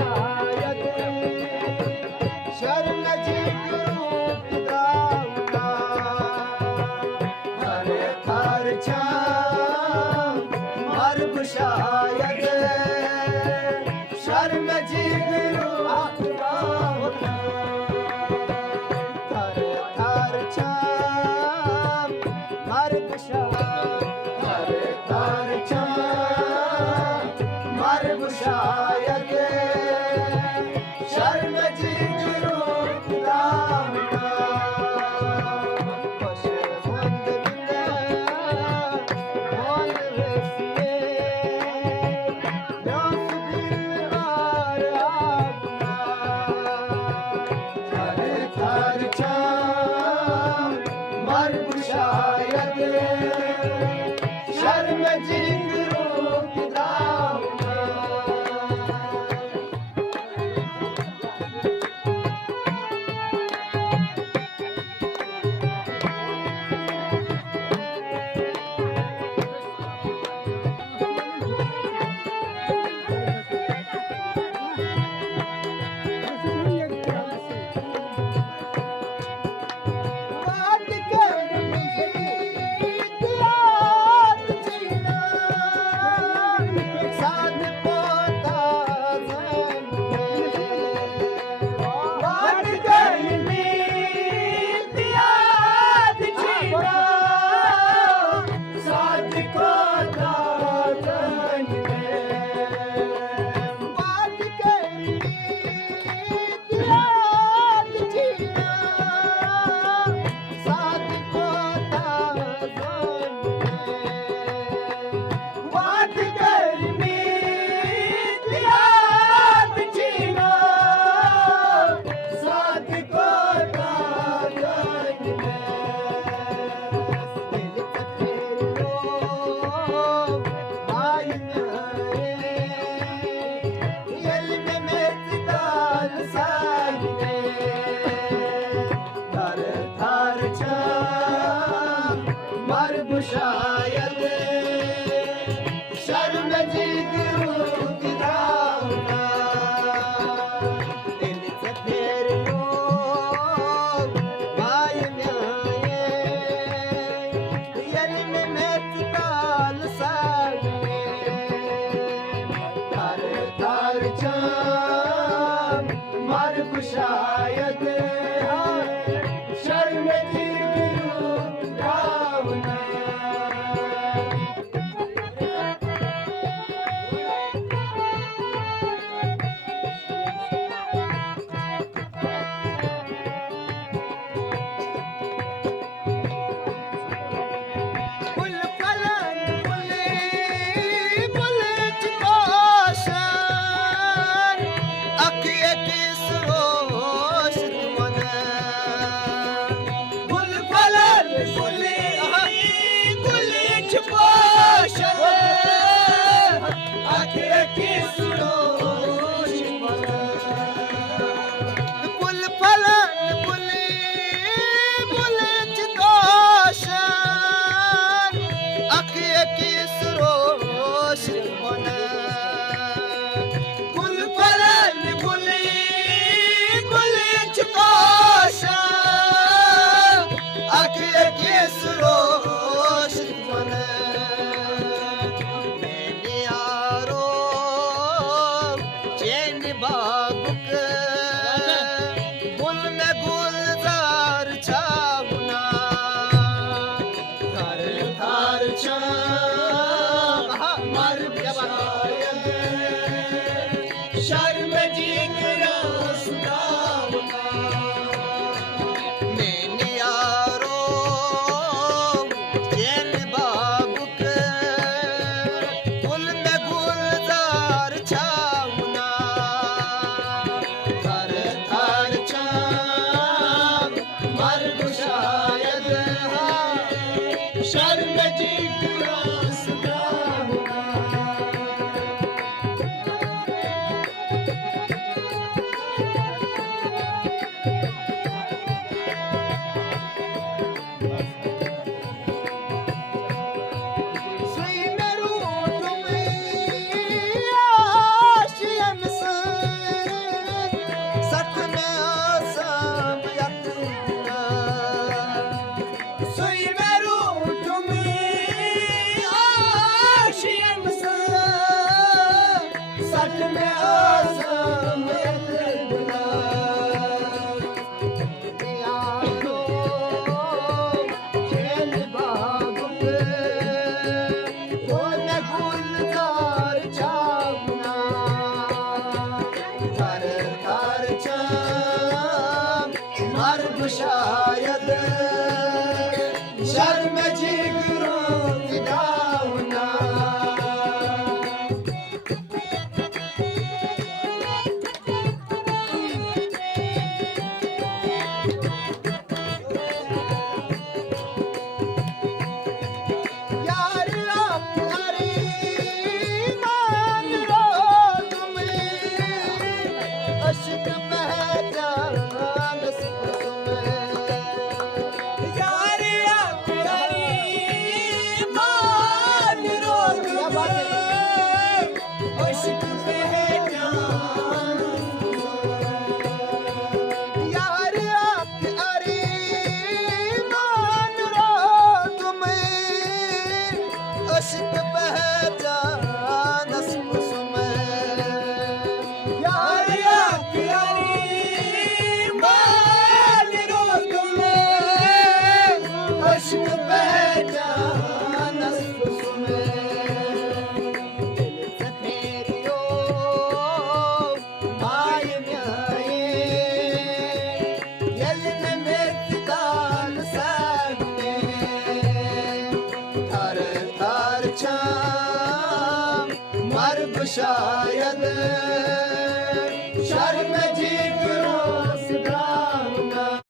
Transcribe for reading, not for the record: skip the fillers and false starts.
शायद शर्म जिगरू गाऊंगा थारे थार छाम मर्ग शायद शर्म जिगरू गाऊंगा थारे थार छाम मर्ग शायद थारे थार छाम मर्ग शायद शर्म जिगरू गाऊंगा पशुवंद बिना मोल वेसिए व्यास दिल आर आगुना थारे थार छाम मर्ग शायद शर्म जिगरू गाऊंगा बात करनी याद जीना साथ पोता जन बात करनी याद जीना साथ पोता जन बात करनी याद जीना साथ पोता जन बात करनी याद जीना साथ पोता जन दिल तेरे लोग आईने इल्म में जिदाल साईने थार थार छाम मर्ग शायद शर्म जिगरू गाऊंगा दिल से तेरे लोग आईने इल्म में जिदाल साईने थार थार छाम मर्ग शायद शर्म जिगरू गाऊंगा फुल फलन फुले बुलच कोशन अखिए किस रोश तुमन फुल फलन फुले बुलच कोशन अखिए किस रोश तुमन फुल फलन फुले बुलच कोशन अखिए किस रोश तुमन फुल फलन फुले बुलच कोशन अखिए किस रोश तुमन मैंने यारो चैन बागुक गुल में गुलजार छावना थार थार छाम मर्ग शायद शर्म जिगरू गाऊंगा मैंने यारो चैन बागुक गुल में गुलजार छावना थार थार छाम मर्ग शायद शर्म जिगरू गाऊंगा थर थर चाम मर्ग शायद शर्म जिगरों की दावना यार आप हरी मान लो तुम्हें अश्क पहचान यार अपनी मान रो इश्क पहचान यार आप हरी मान लो तुम्हें अश्क पहचान यार अपनी मान रो अश्क पहचान माय म्याए यलन मेदान सागने थर थर चाम मर्ग शायद